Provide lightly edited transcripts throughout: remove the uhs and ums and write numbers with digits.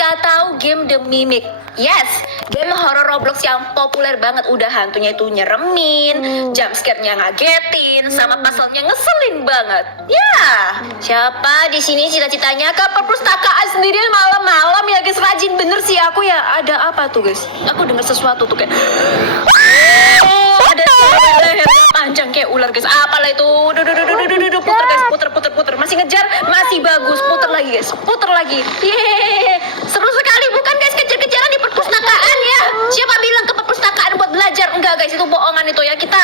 nggak tahu game The Mimic? Yes, game horror Roblox yang populer banget. Udah hantunya itu nyeremin, jump scare-nya ngagetin, sama puzzle-nya ngeselin banget. Ya, siapa di sini cita-citanya ke perpustakaan sendirian malam-malam ya guys? Rajin bener sih aku ya. Ada apa tuh guys? Aku dengar sesuatu tuh kayak ada suara leher panjang kayak ular guys. Apalah itu? Puter guys, puter. Masih ngejar, masih bagus. Puter lagi guys, puter lagi. Yeay, seru sekali bukan guys kejar-kejaran di perpustakaan ya? Siapa bilang ke perpustakaan buat belajar? Enggak guys, itu bohongan itu ya. Kita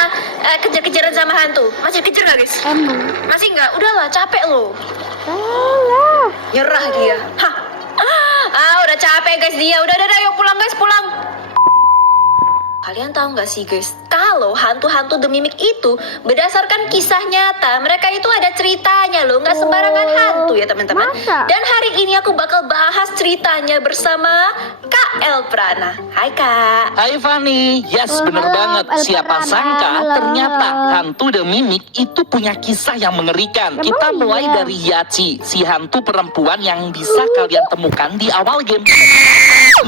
kejar-kejaran sama hantu. Masih kejar nggak guys? Masih nggak? Udahlah, capek loh. Nyerah dia. Hah? Udah capek guys dia. Udah, yuk pulang guys, pulang. Kalian tahu nggak sih guys, kalau hantu-hantu The Mimic itu berdasarkan kisah nyata, mereka itu ada ceritanya loh, nggak sembarangan hantu ya teman-teman. Dan hari ini aku bakal bahas ceritanya bersama Kak El Prana. Hai Kak. Hai Fani, yes bener banget. Siapa sangka ternyata hantu The Mimic itu punya kisah yang mengerikan. Kita mulai dari Yachi, si hantu perempuan yang bisa kalian temukan di awal game.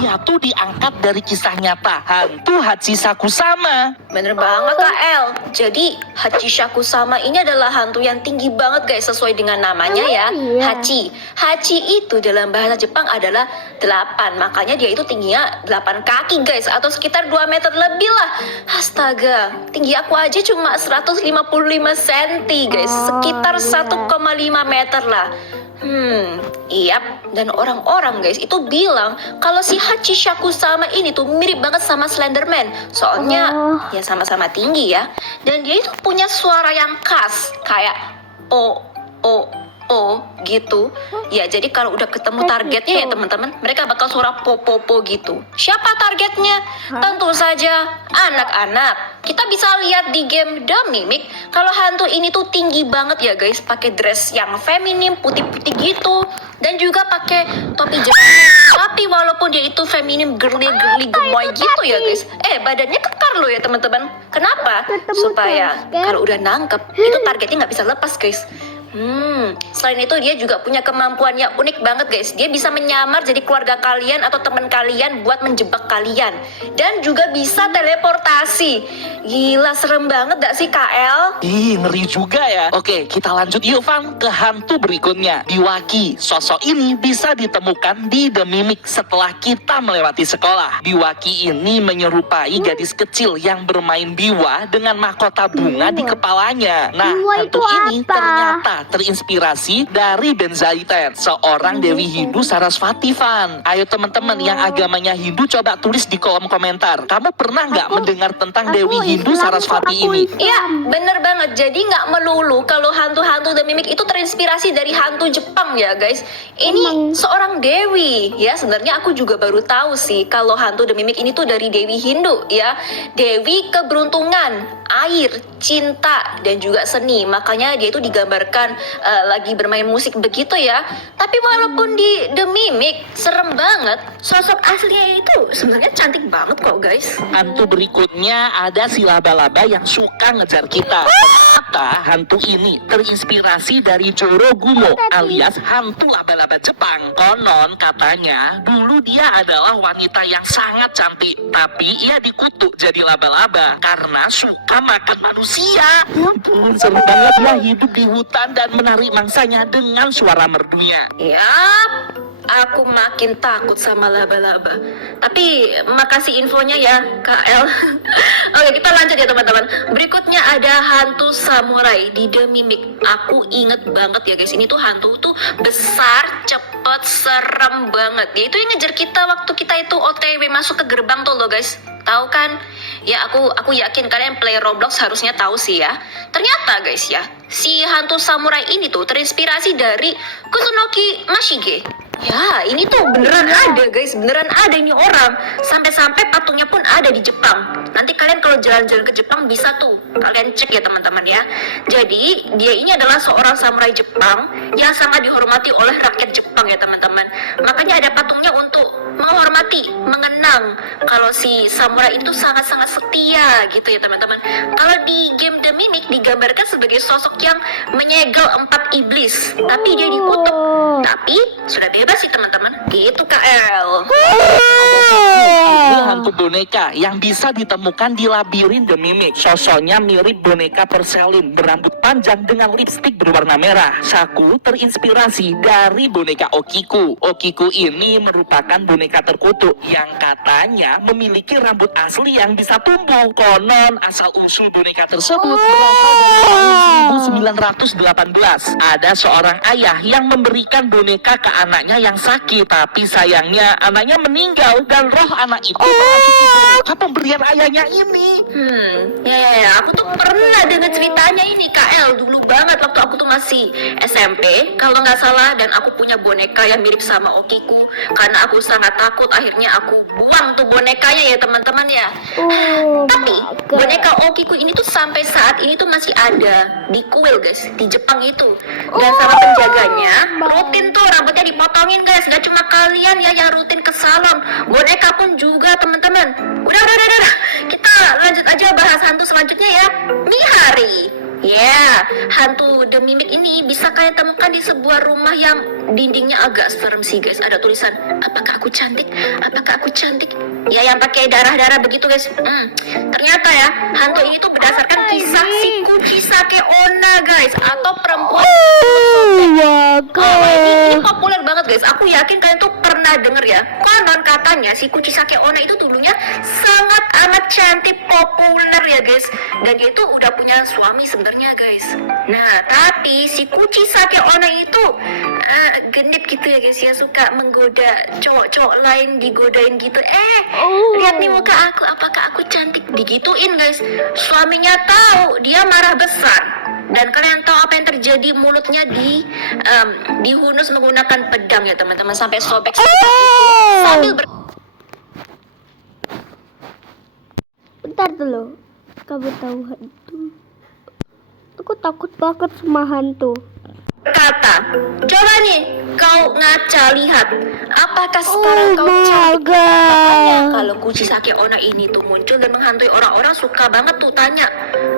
Dia tuh diangkat dari kisah nyata hantu Hachisakusama. Bener banget Kak El. Jadi Hachisakusama ini adalah hantu yang tinggi banget guys, sesuai dengan namanya ya. Hachi itu dalam bahasa Jepang adalah 8. Makanya dia itu tingginya 8 kaki guys, atau sekitar 2 meter lebih lah. Astaga, tinggi aku aja cuma 155 cm guys, sekitar 1,5 meter lah. Iyap, dan orang-orang guys itu bilang kalau si Hachisakusama ini tuh mirip banget sama Slenderman. Soalnya ya sama-sama tinggi ya. Dan dia itu punya suara yang khas kayak oh gitu. Ya jadi kalau udah ketemu targetnya ya teman-teman, mereka bakal suara po gitu. Siapa targetnya? Tentu saja anak-anak. Kita bisa lihat di game The Mimic kalau hantu ini tuh tinggi banget ya guys, pakai dress yang feminim putih-putih gitu, dan juga pakai topi Jepang. Tapi walaupun dia itu feminim, girly gemoy gitu ya guys, badannya kekar loh ya teman-teman. Kenapa? Supaya kalau udah nangkep itu targetnya nggak bisa lepas guys. Selain itu dia juga punya kemampuan yang unik banget guys. Dia bisa menyamar jadi keluarga kalian atau teman kalian buat menjebak kalian. Dan juga bisa teleportasi. Gila, serem banget gak sih KL? Ngeri juga ya. Oke, kita lanjut yuk Van ke hantu berikutnya. Biwaki, sosok ini bisa ditemukan di The Mimic setelah kita melewati sekolah. Biwaki ini menyerupai gadis kecil yang bermain biwa dengan mahkota bunga di kepalanya. Nah, hantu ini ternyata terinspirasi dari Benzaiten, seorang Dewi Hindu Sarasvati Van. Ayo teman-teman yang agamanya Hindu coba tulis di kolom komentar. Kamu pernah nggak mendengar tentang Dewi Hindu Sarasvati ini? Iya, bener banget. Jadi nggak melulu kalau hantu-hantu The Mimic itu terinspirasi dari hantu Jepang ya guys. Ini seorang dewi ya. Sebenarnya aku juga baru tahu sih kalau hantu The Mimic ini tuh dari Dewi Hindu ya. Dewi keberuntungan, air, cinta, dan juga seni. Makanya dia itu digambarkan lagi bermain musik begitu ya. Tapi walaupun di The Mimic serem banget, sosok aslinya itu sebenarnya cantik banget kok guys. Hantu berikutnya ada si laba-laba yang suka ngejar kita. Ternyata hantu ini terinspirasi dari Jorogumo alias hantu laba-laba Jepang. Konon katanya dulu dia adalah wanita yang sangat cantik, tapi ia dikutuk jadi laba-laba karena suka makan manusia. Seru banget ya hidup di hutan dan menarik mangsanya dengan suara merdunya. Yap, aku makin takut sama laba-laba. Tapi makasih infonya ya Kak El. Oke, kita lanjut ya teman-teman. Berikutnya ada hantu samurai di The Mimic. Aku inget banget ya guys, ini tuh hantu tuh besar, cepet, serem banget. Dia itu yang ngejar kita waktu kita itu OTW masuk ke gerbang tuh loh guys. Tahu kan? Ya aku yakin kalian play Roblox harusnya tahu sih ya. Ternyata guys ya, si hantu samurai ini tuh terinspirasi dari Kusunoki Mashige. Ya, ini tuh beneran ada guys, beneran ada ini orang. Sampai-sampai patungnya pun ada di Jepang. Nanti kalian kalau jalan-jalan ke Jepang bisa tuh kalian cek ya teman-teman ya. Jadi dia ini adalah seorang samurai Jepang yang sangat dihormati oleh rakyat Jepang ya teman-teman. Makanya ada patungnya untuk menghormati, mengenang kalau si samurai itu sangat-sangat setia gitu ya teman-teman. Kalau di game The Mimic digambarkan sebagai sosok yang menyegel 4 iblis, tapi dia dikutuk Tapi sudah bebas sih teman-teman. Gitu KL. Ini hantu boneka yang bisa ditemukan di labirin The Mimic. Sosoknya mirip boneka porselin berambut panjang dengan lipstik berwarna merah. Shaku terinspirasi dari boneka Okiku. Okiku ini merupakan boneka terkutuk yang katanya memiliki rambut asli yang bisa tumbuh. Konon asal-usul boneka tersebut berasal dari tahun 1918. Ada seorang ayah yang memberikan boneka ke anaknya yang sakit, tapi sayangnya anaknya meninggal dan roh anak itu memasuki boneka pemberian ayahnya ini. Aku tuh pernah dengar ceritanya ini KL dulu banget waktu aku tuh masih SMP kalau nggak salah, dan aku punya boneka yang mirip sama Okiku. Karena aku sangat takut, akhirnya aku buang tuh bonekanya ya teman-teman ya. Tapi boneka Okiku ini tuh sampai saat ini tuh masih ada di kuil guys, di Jepang itu. Dan sama penjaganya rutin tuh rambutnya dipotongin guys. Gak cuma kalian ya yang rutin ke salon, boneka pun juga teman-teman. Udah. Kita lanjut aja bahas hantu selanjutnya ya. Mihari. Ya, hantu The Mimic ini bisa kalian temukan di sebuah rumah yang dindingnya agak serem sih guys. Ada tulisan, apakah aku cantik? Apakah aku cantik? Ya, yang pakai darah-darah begitu guys. Ternyata ya, hantu ini tuh berdasarkan kisah si Kuchisake Onna guys, atau perempuan. Ini populer banget guys. Aku yakin kalian tuh pernah denger ya. Konon katanya si Kuchisake Onna itu dulunya sangat amat cantik, populer ya guys. Dan dia itu udah punya suami sebenarnya guys. Nah, tapi si Kuchisake Onna itu genit gitu ya guys ya, suka menggoda cowok-cowok lain, digodain gitu. Lihat nih muka aku, apakah aku cantik? Digituin guys. Suaminya tahu, dia marah besar. Dan kalian tahu apa yang terjadi? Mulutnya dihunus menggunakan pedang ya teman-teman, sampai sobek itu sambil Bentar dulu, kamu tahu hantu? Aku takut banget sama hantu. berkata, coba nih kau ngaca lihat, apakah sekarang kau cantik? Makanya kalau Kuchisake Onna ini tuh muncul dan menghantui orang-orang, suka banget tuh tanya,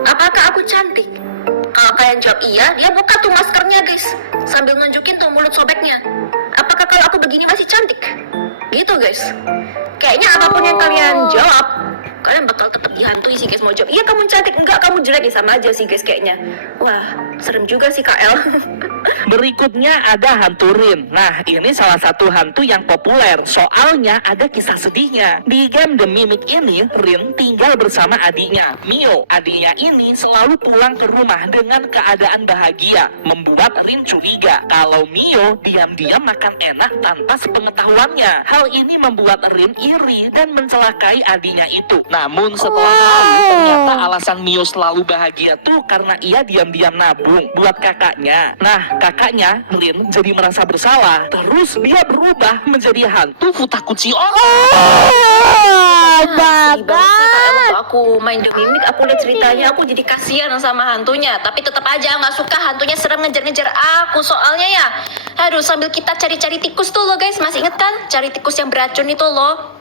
apakah aku cantik? Kalau kalian jawab iya, dia buka tuh maskernya guys, sambil nunjukin tuh mulut sobeknya. Apakah kalau aku begini masih cantik? Gitu guys. Kayaknya apapun yang kalian jawab, kalian bakal tetap dihantui sih guys. Mau jawab iya kamu cantik, enggak kamu jelek, ya sama aja sih guys kayaknya. Wah, serem juga sih KL. Berikutnya ada hantu Rin. Nah, ini salah satu hantu yang populer. Soalnya ada kisah sedihnya. Di game The Mimic ini, Rin tinggal bersama adiknya, Mio. Adiknya ini selalu pulang ke rumah dengan keadaan bahagia, membuat Rin curiga kalau Mio diam-diam makan enak tanpa sepengetahuannya. Hal ini membuat Rin iri dan mencelakai adiknya itu. Namun setelah tahu, ternyata alasan Mio selalu bahagia tuh karena ia diam-diam nabung buat kakaknya. Nah, kakaknya, Rin, jadi merasa bersalah. Terus dia berubah menjadi hantu Futakuchi Onna. Waktu aku main The Mimic, aku lihat ceritanya, aku jadi kasihan sama hantunya. Tapi tetap aja nggak suka, hantunya serem ngejar-ngejar aku. Soalnya ya, aduh, sambil kita cari-cari tikus tuh loh guys, masih inget kan? Cari tikus yang beracun itu loh.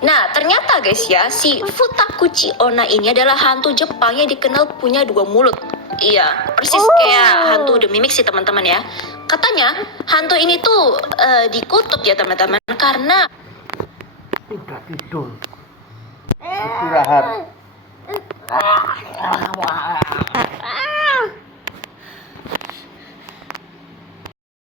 Nah, ternyata guys ya, si Futakuchi Onna ini adalah hantu Jepang yang dikenal punya dua mulut. Iya, persis kayak hantu The Mimic sih teman-teman ya. Katanya hantu ini tuh dikutuk ya teman-teman karena tidak tidur, istirahat.